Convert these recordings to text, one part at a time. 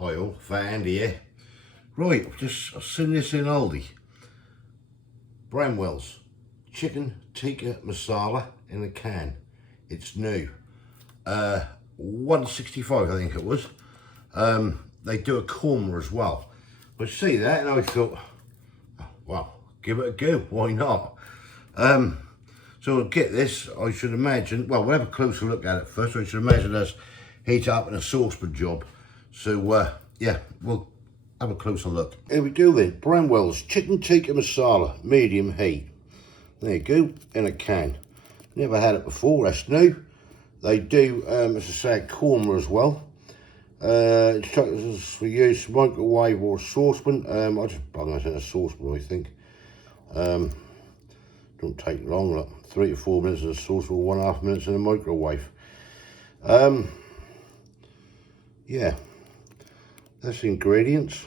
Hi all, Fat Andy here. Right, I've seen this in Aldi. Bramwell's Chicken Tikka Masala in a can. It's new. 165 I think it was. They do a korma as well. I see that and I thought, well, give it a go, why not? So to get this, I should imagine, well, we'll have a closer look at it first. I should imagine us heat it up in a saucepan job. So yeah, we'll have a closer look. Here we go then, Bramwell's Chicken Tikka Masala, medium heat. There you go, in a can. Never had it before, that's new. They do, as I say, korma as well. Instructions for use, microwave or saucepan. I just bung this in a saucepan, I think. Don't take long, look. 3 to 4 minutes in a saucepan, 1.5 minutes in a microwave. Yeah, that's the ingredients.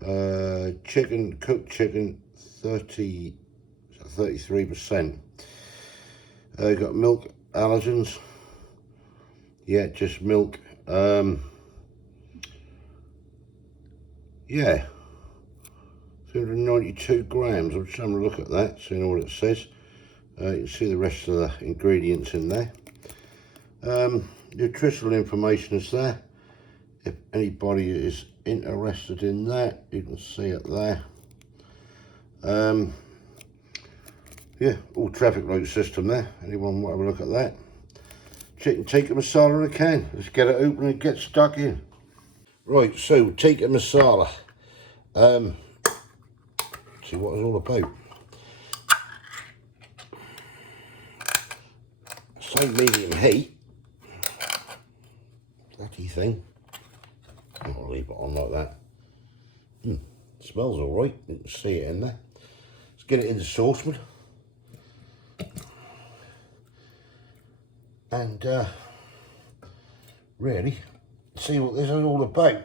Chicken, cooked chicken, 33%. Got milk, allergens. Yeah, just milk. Yeah, 292 grams. I'm just having a look at that, seeing what it says. You can see the rest of the ingredients in there. Nutritional information is there. If anybody is interested in that, you can see it there. Yeah, all traffic light system there. Anyone want to have a look at that? Chicken tikka masala in a can. Let's get it open and get stuck in. Right, so tikka masala. See what it's all about. Same medium heat. Thatty thing. I'll leave it on like that. Smells all right. You can see it in there. Let's get it in the saucepan. And really see what this is all about.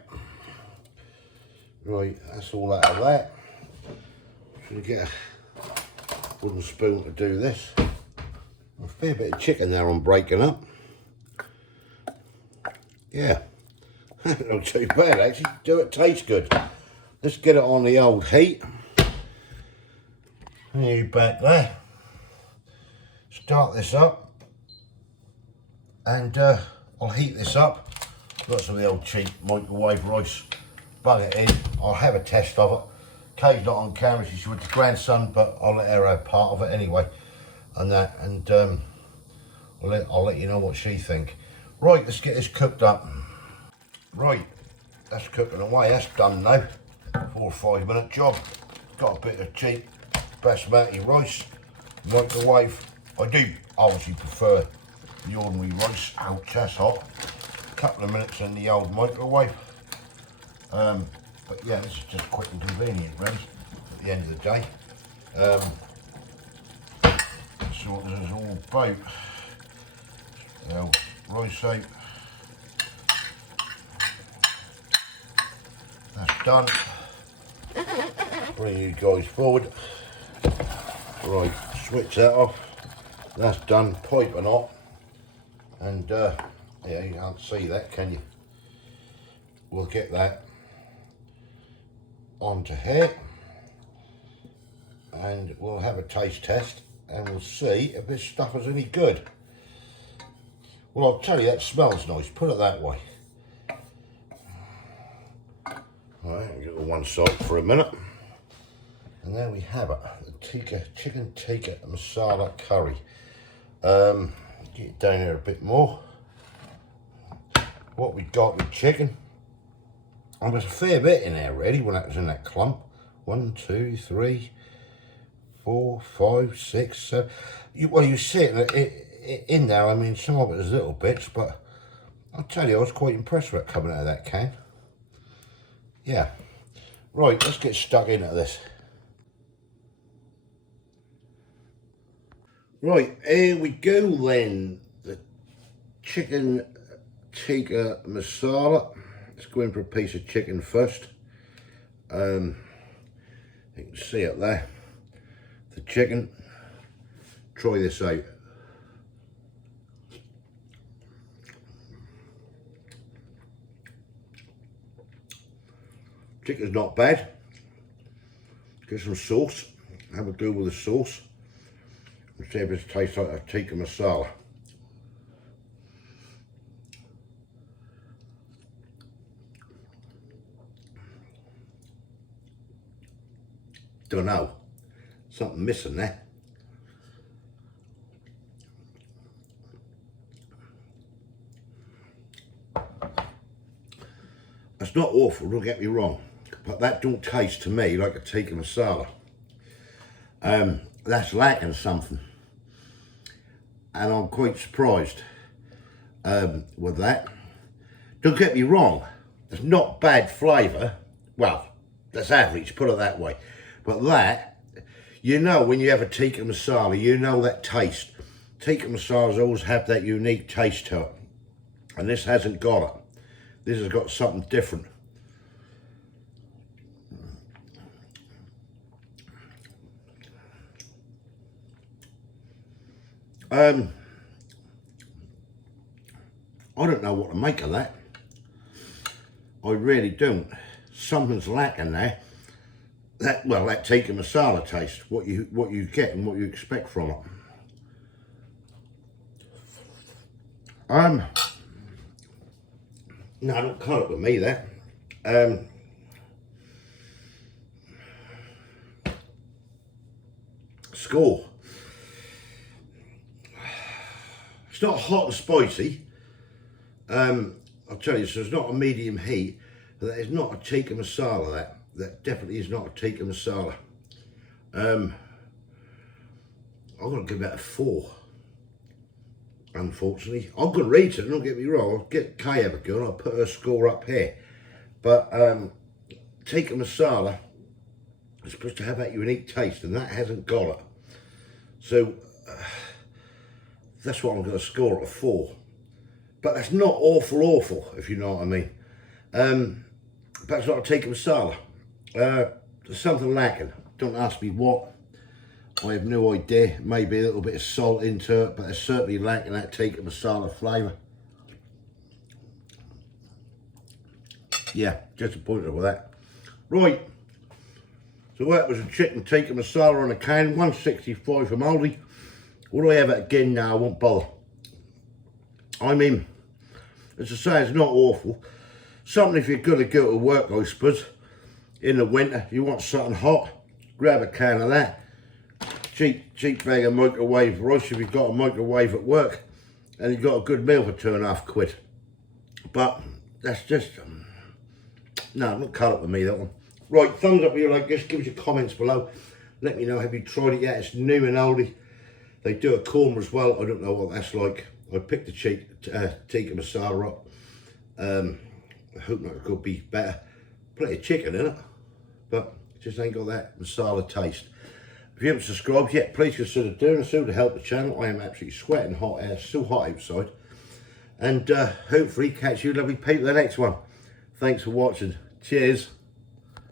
Right, that's all out of that. Should get a wooden spoon to do this. A fair bit of chicken there I'm breaking up. Yeah, not too bad actually. Do it taste good. Let's get it on the old heat. You back there. Start this up. And I'll heat this up. Got some of the old cheap microwave rice. Bung it in. I'll have a test of it. Kay's not on camera, she's with the grandson, but I'll let her have part of it anyway. And that, and I'll let you know what she think. Right, let's get this cooked up. Right, that's cooking away. That's done now. 4 or 5 minute job. Got a bit of cheap basmati rice. Microwave. I do obviously prefer the ordinary rice. Ouch, that's hot. Couple of minutes in the old microwave. But yeah, this is just quick and convenient really at the end of the day. That's what this is all about. The old rice soap. That's done. Bring you guys forward. Right, switch that off. That's done, piping hot. And yeah, you can't see that, can you? We'll get that onto here. And we'll have a taste test and we'll see if this stuff is any good. Well, I'll tell you, that smells nice, put it that way. Alright, get it on one side for a minute. And there we have it, the chicken tikka masala curry. Get it down here a bit more. What we got with chicken. And there's a fair bit in there really when that was in that clump. 1, 2, 3, 4, 5, 6, 7. Well, you see it in there. I mean, some of it is little bits, but I'll tell you, I was quite impressed with it coming out of that can. Yeah. Right, let's get stuck into this. Right, here we go then. The chicken tikka masala. Let's go in for a piece of chicken first. You can see it there. The chicken. Try this out. Chicken's not bad. Get some sauce. Have a go with the sauce. And see if it tastes like a tikka masala. Don't know. Something missing there. It's not awful, don't get me wrong, but that don't taste to me like a tikka masala. That's lacking something, and I'm quite surprised with that. Don't get me wrong, it's not bad flavour. Well, that's average, put it that way. But that, you know, when you have a tikka masala, you know that taste. Tikka masalas always have that unique taste to it, and this hasn't got it. This has got something different. I don't know what to make of that. I really don't. Something's lacking there. That tikka masala taste, what you get and what you expect from it. No, don't cut it with me there. Score. It's not hot and spicy. I'll tell you, so it's not a medium heat. But that is not a tikka masala. That definitely is not a tikka masala. I'm going to give that a 4. Unfortunately, I'm going to rate it, don't get me wrong. I'll get Kay have a go and I'll put her score up here. But tikka masala is supposed to have that unique taste, and that hasn't got it. So that's what I'm going to score at a 4. But that's not awful, if you know what I mean. But it's not a tikka masala. There's something lacking. Don't ask me what. I have no idea. Maybe a little bit of salt into it, but it's certainly lacking that tikka masala flavour. Yeah, disappointed with that. Right, so that was a chicken tikka masala on a can, 165 from Aldi. Would I have it again? No, I won't bother. I mean, as I say, it's not awful. Something if you're going to go to work, I suppose, in the winter, you want something hot, grab a can of that. Cheap bag of microwave rice if you've got a microwave at work, and you've got a good meal for £2.50. But that's just, no, not cut up with me, that one. Right, thumbs up if you like this, give us your comments below. Let me know, have you tried it yet? It's new in Aldi. They do a korma as well, I don't know what that's like. I picked the tikka masala up. I hope that could be better. Plenty of chicken in it, but it just ain't got that masala taste. If you haven't subscribed yet, please consider doing so to help the channel. I am absolutely sweating hot air, still hot outside. And hopefully catch you lovely people in the next one. Thanks for watching. Cheers.